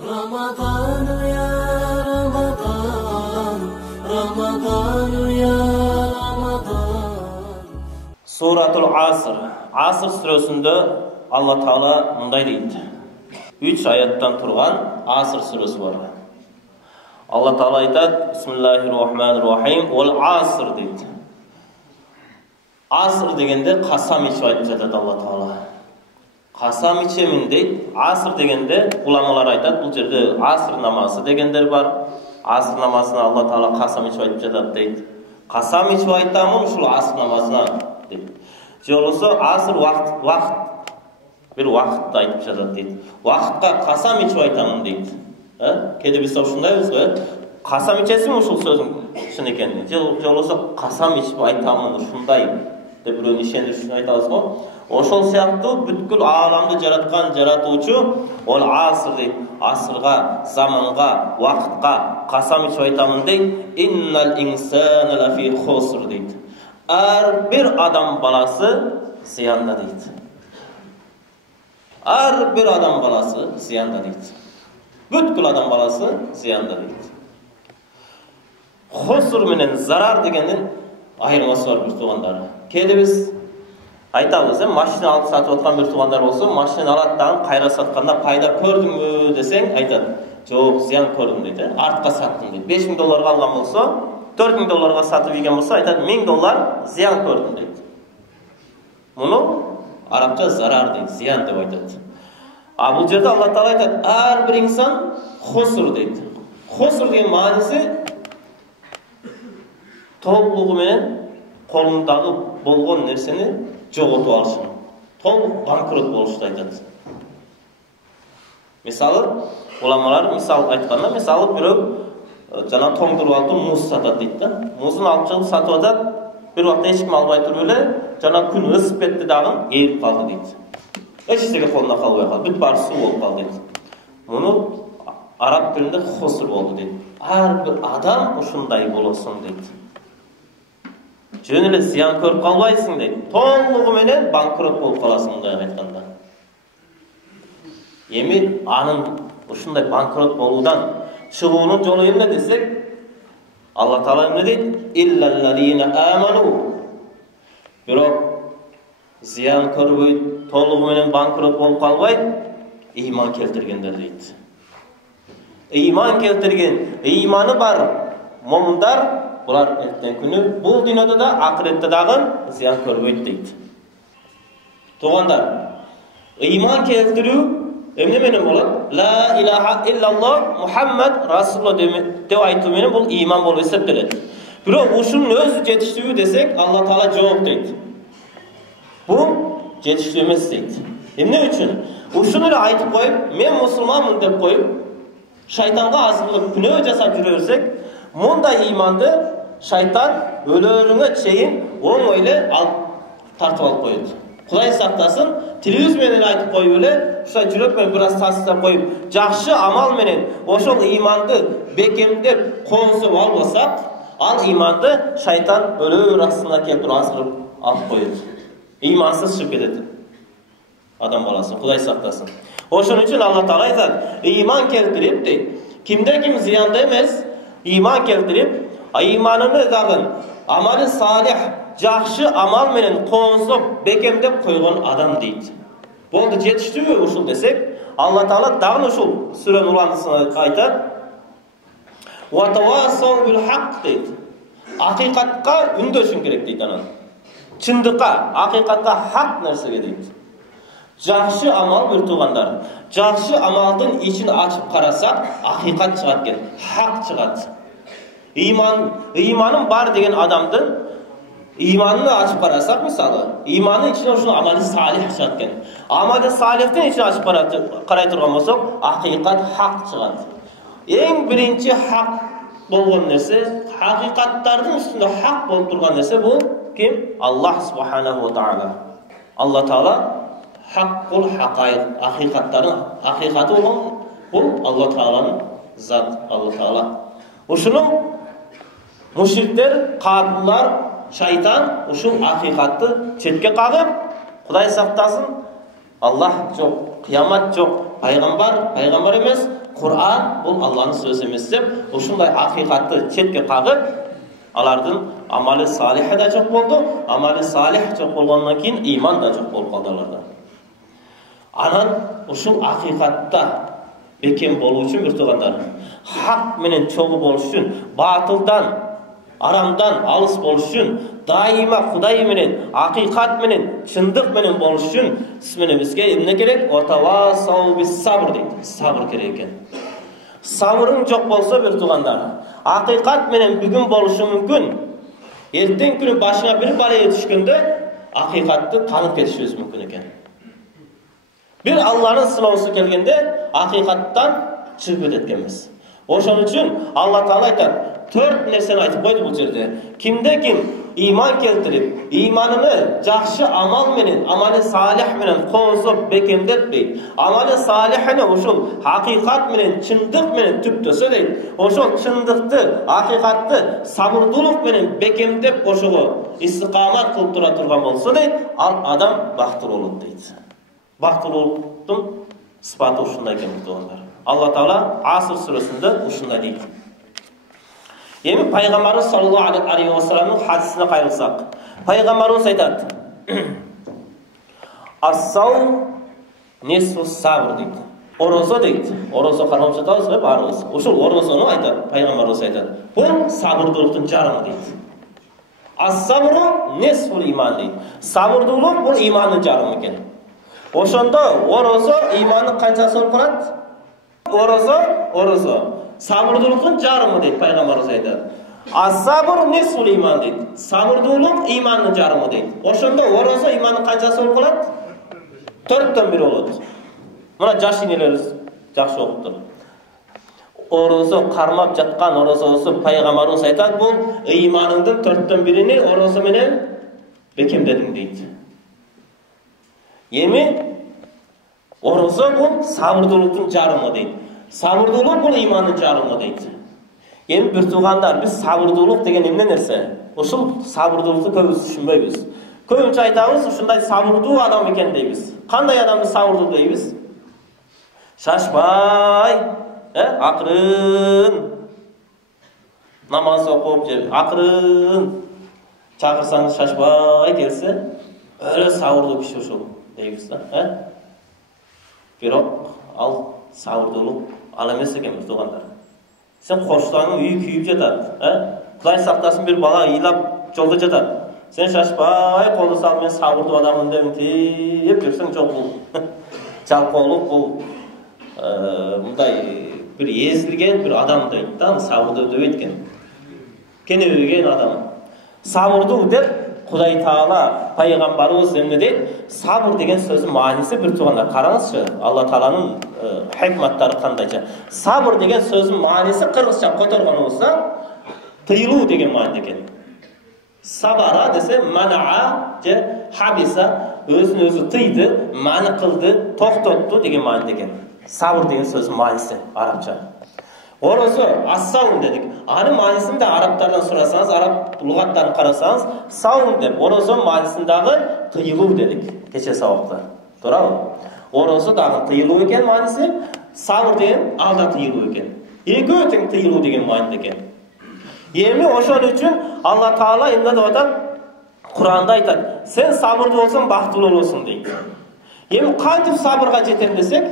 رمضان يا رمضان رمضان يا رمضان Suratul Asr. Asr surasında Allah Taala mınday deydi. 3 ayattan turgan Asr surasi var. Allah Taala aytadi: Bismillahirrahmanirrahim. Ol asr deydi. Asr degende qasam içip aytып жатат Allah Taala. Qasam içemin deydi. Asr degende ulamalar aytadi, bu жерде asr namazı degендер бар. Asr namazına Allah Taala qasam içip aytып жатат deydi. Qasam içip aytamын ушул asr namazına deydi. Жолусу asr vaqt bir vaqtda aytып жатат deydi. Vaqtqa qasam içip aytamын deydi. Кейде биз ушундайбыз го. Qasam içесиң ушул сөзүң шын экенин. Жолусу qasam içip aytamын ушундай деп бирөөнү ишендириш үчүн айтабыз го. Ошол сыяктуу бүткүл ааламды жараткан жаратуучу ол аср дейт. Асырга, заманга, вакытка qasam içip aytamын дейт. Иннал инсана лафи хуср дейт. Ар бир адам баласы зыянда дейт. Ар бир адам баласы зыянда дейт. Бүткүл адам баласы зыянда дейт. Хуср менен зарар дегендин айырмасы бар бир туугандар. Кейде биз айтабыз, машина алып сатып аткан бир туугандар болсо, машина алат дагы кайра сатканда пайда көрдүңбү десең, айтат, жок, зыян көрдүм дейт. Артка саттым дейт. $5000 алган болсо, $4000 сатып ийген болсо, айтат, $1000 зыян көрдүм дейт. Муну арабча зарар дейт, зыян деп айтат. А бул жерде Алла Таала айтат, ар бир инсан хуср дейт. Хуср деген мааниси толугу менен колундагы болгон нерсени жоготуп алышын. Толук банкрот болушту айтат. Мисалы, уламалар мисал айтканда, мисалы бирөө жана тоңдуруп алып муз сатат дейт да. Музун алып чыгып сатып атат, бир убакта эч ким албай туруп эле, жана күн ысып кетти дагы, ээрип калды дейт. Эчтеге колуна калбай калды, бүт баары суу болуп калды дейт. Муну араб тилинде хуср болду дейт. Ар бир адам ушундай болосуң дейт. Жөн эле зыян көрүп калбайсың дейт. Толугу менен банкрот болуп каласың мындай айтканда. Эми анын ушундай банкрот болуудан чыгуунун жолу эмне десек, Алла Таала эмне дейт? Иллаллазина аману. Бирок зыян көрбөй, толугу менен банкрот болуп калбай, ыйман келтиргендер дейт. Ыйман келтирген, ыйманы бар момундар булар эртең күнү бул дүйнөдө да, акыретте дагы зыян көрбөйт дейт. Туугандар, ыйман келтирүү эмне менен болот? Ла илаха иллаллах Мухаммад Расулуллах деп айтуу менен бул ыйман болуп эсептелет. Бирок ушунун өзү жетиштүүбү десек, Алла Таала жооп дейт. Бул жетиштүү эмес дейт. Эмне үчүн? Ушуну эле айтып коюп, мен мусулманмын деп коюп, шайтанга азгылып күнөө жасап жүрө берсек, мындай ыйманды шайтан өлөрүңө чейин оңой эле тартып алып коет. Кудай сактасын, тилибиз менен айтып коюп эле, ушай жүрөк менен бир аз тастап коюп, жакшы амал менен ошол ыйманды бекемдеп коңсуп албасак, ал ыйманды шайтан өлөр астына келип азгырып алып коет. Ыймансыз чыгып кетет адам баласы, Кудай сактасын. Ошон үчүн Алла Таала айтат, ыйман келтирип дейт. Кимде ким зыянда эмес, ыйман келтирип, ыйманын дагы амалы салих, жакшы амал менен коңсуп, бекемдеп койгон адам дейт. Болду, жетиштүүбү ушул десек, Алла Таала дагы ушул сүрөнүн уланысына айтат. Ва тавассау бил хак дейт. Акыйкатка үндөшүң керек дейт анан. Чындыкка, акыйкатка, хак нерсеге дейт. Жакшы амал бир туугандар. Жакшы амалдын ичин ачып карасак, акыйкат чыгат экен, хак чыгат. Ыйманым бар деген адамдын ыйманын ачып карасак, мисалы, ыйманын ичине ушул амали салих чыгат экен. Амали салихтин ичин ачып карай турган болсок, акыйкат, хак чыгат. Эң биринчи хак болгон нерсе, акыйкаттардын үстүндө хак болуп турган нерсе бул ким? Аллах субханаху ва таала. Алла Таала хаккул хакайк, акыйкаттардын акыйкаты болгон бул Алла Тааланын зат, Алла Таала. Ушуну мушриктер, каапырлар, шайтан ушул акыйкатты четке кагып, Кудай сактасын, Аллах жок, кыямат жок, пайгамбар эмес, Kur'an bul Allah'ın sözü emas dep, uşunday hakikatty chetke kagıp, alardın amali salih da çok boldu. Amali salih çok bolgandan keyin iman da çok bolup kaldılarda. Anan uşul hakikatta bekem bolu üçün bir tugandar. Hak menen çoğu boluş üçün, batıldan, aramdan alыс boluş üçün, daima Hudaý menen, hakikat menen, çındyk menen boluş üçün sizmene bizge emne gerek? Otavasaw bis sabr deydi. Sabr gerek eken. Sabrın çok bolsa bir tugandar, hakikat menen bugün boluşu mümkün. Erten günü başına bir balaya düşkende hakikatty tanıp ketişiz mümkün eken. Bir Allah'ın sınavısı gelgende hakikattan çıkıp etkenmiz. Oşun için Allah Teala aytar, 4 nerseni aytıp koydu bu jerde. Kimde kim iman keltirip, imanını жақшы amal menen, amali salih menen qozup bekemdetpey, amali salihini oşul hakikat menen, çındyk menen tüptöse deydi. Oşul çındykty, hakikatty sabırduluk menen bekemdep oşugu istiqamat kılıp tura turgan bolsa deydi, al adam baktır olur deydi. Baktırılıktın sıfatı uşunday eken muhtemelen. Allah Teala Asr suresinde uşunday deydi. Yemi Peygamberimiz sallallahu aleyhi ve sellem'in hadisine kayılsak. Peygamberimiz aytadi. As-savm nisfu sabr deydi. Orozo deydi. Orozo karamça atабыз ғой барыбыз. Ошол орозону айтады. Peygamberimiz aytadi. Bu sabırdılıktın jarımı deydi. As-sabru nisfu iman deydi. Sabırdılık bu imanın jarımı eken. Oşonda orozo imanın kançası bolup kalat? Orozo. Sabırdılıktın jarımı deydi Peygamberimiz aytadi. As-sabr nisful iman deydi. Sabırdılık imanın jarımı deydi. Oşonda orozo imanın kançası bolup kalat? 4'ten 1 bolot. Muna jaş inelerimiz jakşı okuptur. Orozo karmap жатқан orozosu Peygamberimiz aytadi, bu imanыңдын 4'ten 1'ini orozo menen bekemdedin deydi. Yemi orozo bu sabırdılıktın jarımı deydi. Sabırdılık bu imanın jarımı deydi. Yemi bir tugandar, biz sabırdılık degen emne nerse? Uşul sabırdılıkты köpüz düşünbeybiz. Köpünçe aytabыз, ушундай sabırdуу adam eken deybiz. Kanday adamды sabırdуу deybiz? Şaşbay, akırın, namaz okup, akırın, çakırsanız şaşbay gelse, öyle sabırlı kişi uşul deybiz da. Birok, al sabırdılık al emes ekenmiz tugandar. Sen koşsaң үйі kүйіп жатады. Құдай сақтасын, bir bala ыйлап жолда жатады. Sen şaşbay, қолды салып, мен sabırlı adamым деп жүрсең, жоқ бұл. Жалқаулық бұл мындай bir ezilgen bir adam deydi. Tamam, sabırlı деп etken. Kenevegen adam. Sabırlı деп Құдай Таала Пайғамбарыбыз эмне дейт? Sabır деген сөздің манisi bir туғандар. Қараңызшы, Алла Тааланың hikmatlары қандайча. Sabır деген сөздің манisi қырғызша көтерген болса, тыйылу деген мағына екен. Sabara dese manaa, habisa, özün özü tıydı, mani kıldı, toktottu деген mağına eкен. Sabır деген сөздің manisi Arapça. Orası as-savm dedik. Anın manisini de Araplardan sorasanız, Arap lügattan karasanız, savm der. Orası manisindağı tıyılu dedik. Geçe savakta. Doğru mu? Orası dağı tıyılu eken manisi, sabır degen alda tıyılu eken. Eki öten tıyılu degen mağına eken. Yemi oşon üçün Allah Taala emne dep atar? Kur'anda aytadi. Sen sabırlı bolsang baktылуу болосуң deydi. Yemi kantip sabırga jetem desek,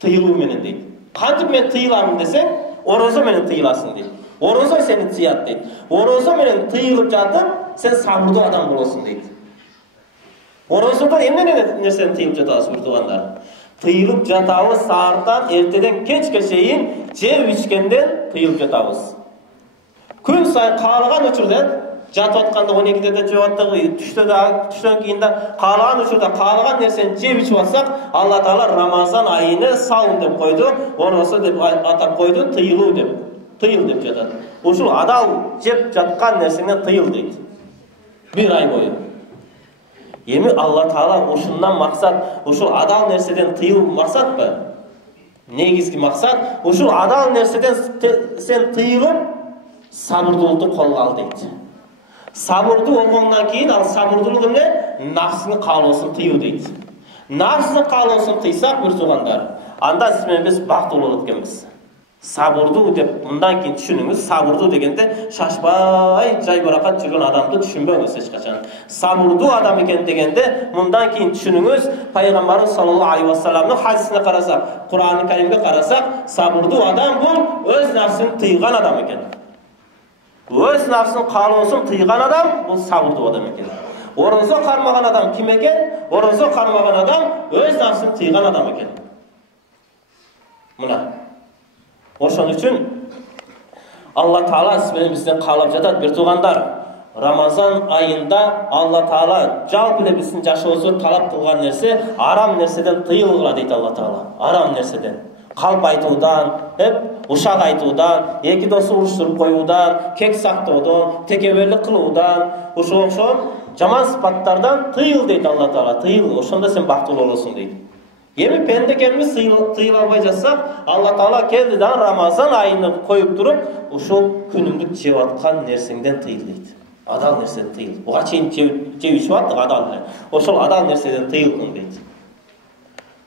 tıyılu menen deydi. Kantip men tıyılamın desek, orozo menen tıyılasın deydi. Orozo seni tıyat deydi. Orozo menen tıyılıp jatıp, sen sabırlı adam bolosуң deydi. Orozodan emne nerseni tıyılıp jatabыз bir tugandar? Tıyılıp jatabыз saattan erteden kechke çeyin jep içkenden tıyılıp jatabız. Күн сайын каалаган учурда жатып атканда 12-де де жеп аттык, түштөн кийин да каалаган учурда каалаган нерсени жеп ичип атсак, Алла Таала Рамазан айыны саум деп койду, оросо деп атап койду, тыйылуу деп. Тыйыл деп жатат. Ушул адал жеп жаткан нерсеңден тыйыл дейт. Bir ay boyu. Эми Алла Таала ушундан максат, ушул адал нерседен тыйыл максатпы? Негизги максат, ушул адал нерседен сен тыйылып sabırdılıkты қолға ал дейді. Sabırды болғаннан кейін, ал sabırdылық эмне? Nafsыны қалаусын тыю дейді. Nafsыны қалаусын тыйсақ, бір туғандар, анда сиз менен биз бактылуу болот экенбиз. Сабырдуу деп мындан кийин түшүнүңүз. Сабырдуу дегенде шашпай, жайбаракат жүргөн адамды түшүнбөңүз эч качан. Сабырдуу адам экен дегенде мындан кийин түшүнүңүз. Пайгамбарыбыз саллаллаху алейхи ва салламдын хадисине карасак, Кур'ан-ы Каримге карасак, сабырдуу адам бул өз нафсын тыйган адам экен. Өз нафсын каалоосун тыйган адам бул сабырдуу адам экен. Орозо кармаган адам ким экен? Орозо кармаган адам өз нафсын тыйган адам экен. Мына ошон үчүн Алла Таала сиз менен бизден каалап жатат, бир туугандар. Рамазан айында Алла Таала жалпы эле биздин жашообузду талап кылган нерсе арам нерседен тыйылгыла дейт Алла Таала. Арам нерседен. Калп айтуудан, ушак айтуудан, эки досу уруштуруп коюудан, кек сактоодон, текеберлик кылуудан, ошол жаман сыпаттардан тыйыл дейт Алла Таала. Тыйыл, ошондо сен бактылуу болосуң дейт. Эми пенде келмес тыйыла албай жатсак, Алла Таала келди да Рамазан айыны коюп туруп, ошол күнүмдүк жеп аткан нерсеңден тыйыл дейт. Адал нерседен тыйыл. Буга чейин жеп ичип аттык адал эле. Ошол адал нерседен тыйылгын дейт.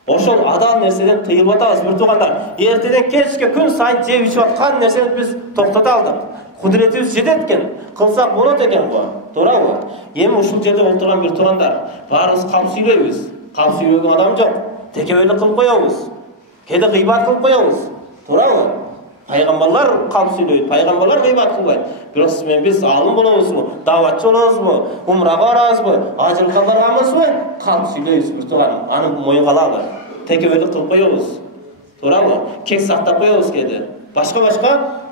Ошол адал нерседен тыйылып атабыз, бир туугандар. Эртеден кечке күн сайын жеп ичип аткан нерсени биз токтото алдык. Кудуретибиз жетет экен, кылсак болот экен го. Туурабы? Эми ушул жерде отурган бир туугандар, баарыбыз калп сүйлөйбүз. Калп сүйлөгөн адам жок. Текеберлик кылып коебуз. Кээде гыйбат кылып коебуз. Туурабы? Пайгамбарлар калп сүйлөйт, пайгамбарлар гыйбат кылбайт. Бирок сиз менен биз алым болобузбу, даватчы болобузбу, умрага барабызбы, ажылыкка барабызбы? Калп сүйлөйбүз бир тууганым. Аны моюнга алалы. Текеберлик кылып коебуз. Туурабы? Кек сактап коебуз кээде. Башка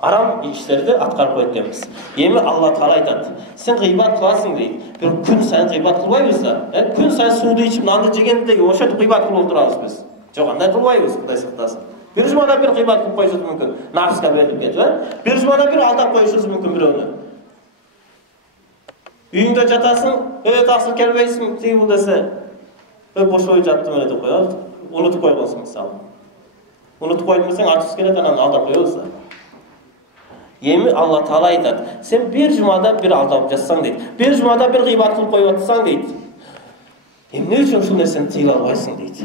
арам иштерди аткарып коет экенбиз. Эми Алла Таала айтат: "Сен гыйбат кыласың" дейт. Бирок күн сайын гыйбат кылбайбыз да. Күн сайын сууду ичип, нанды жегенде ошентип гыйбат кылып турабыз биз. Жок, андай кылбайбыз, Кудай сактасын. Бир жумада бир гыйбат кылып коюшубуз мүмкүн. Нафска берилип кетип, бир жумада бир алдап коюшубуз мүмкүн бирөөнү. Үйүңдө жатасың, таксы келбейсиң, тыйыл десе, бош ой жаттым эле деп коёбуз. Унутуп койгонсуң мисалы. Унутуп койдум десең, ачып келет, анан алдап коебуз да. Эми Алла Таала айтат: "Сен бир жумада бир алдап жатсаң" дейт. "Бир жумада бир гыйбат кылып коюп атсаң" дейт. Эмне үчүн ушул нерсени тыйыла албайсың дейт.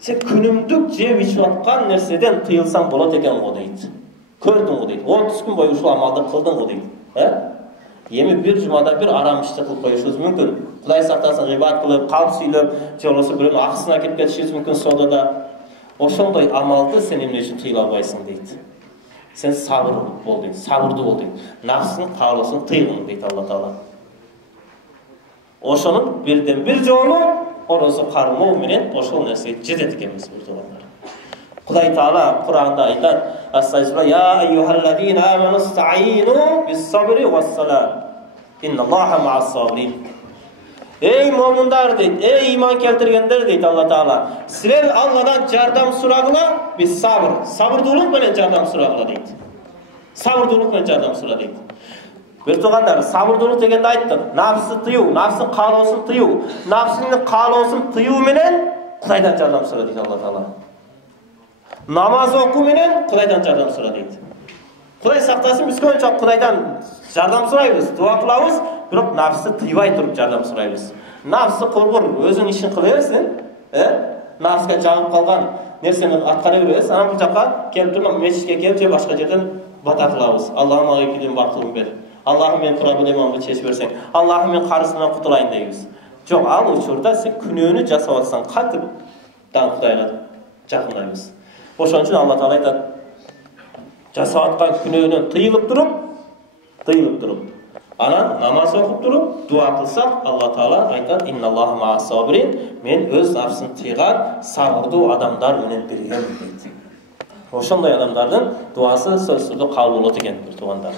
Сен күнүмдүк жеп ичип аткан нерседен тыйылсаң болот экен го дейт. Көрдүң го дейт. 30 күн бою ушул амалды кылдың го дейт. Эми бир жумада бир арам ишти кылып коюшубуз мүмкүн. Кудай сактасын, гыйбат кылып, калп сүйлөп, же болбосо бирөөнүн акысына кирип кетишибиз мүмкүн содада. Ошондой амалды сен эмне үчүн тыйыла албайсың дейт. Сен сабырлуу бол дейт, сабырдуу бол дейт. Нафсынын каалоосун тыйгын дейт Алла Таала. Ошонун бирден бир жолу орозо кармоо менен ошол нерсеге жетет экенбиз бир туугандар. Кудай Таала Кур'анда айтат: "Астагфирулла я айюхаллазина аману стаину бис-сабри вас-салат. Инналлаха ма'ас-сабирин." Эй му'миндар дейт, эй иман келтиргендер дейт Алла Таала. Силер Алладан жардам сурагыла, биз сабырдуулук менен жардам сурагыла дейт. Сабырдуулук менен жардам сура дейт. Бир туугандар, сабырдуулук дегенде айттык, нафсты тыюу, нафстын каалоосун тыюу. Нафсынын каалоосун тыюу менен Кудайдан жардам сура дейт Алла Таала. Намаз окуу менен Кудайдан жардам сура дейт. Кудай сактасын, биз көбүнчө Кудайдан жардам сурайбыз, дуа кылабыз, бирок нафсты тыйбай туруп жардам сурайбыз. Нафсы кургур, өзүнүн ишин кыла берсин, нафска жагып калган нерсени аткара беребиз. Анан бул жакка келип туруп, мечитке келип же башка жерден бата кылабыз. Аллахым мага 2 күн бактылык бер. Аллахым мен проблемамды чечип берсең. Аллахым мен карызымдан кутулайын дейбиз. Жок, ал учурда сен күнөөнү жасап атсаң, катыптан Кудайга жакындайбыз. Ошон үчүн Алла Таала айтат: жасап аткан күнөөнөн тыйылып туруп, анан намаз окуп туруп, дуа кылсак, Алла Таала айтат: "Инналлаха ма'ас-сабирин", мен өз нафсын тыйган сабырдуу адамдар менен биргемин дейт. Ошондой адамдардын дуасы сөзсүздү кабыл болот экен бир туугандар.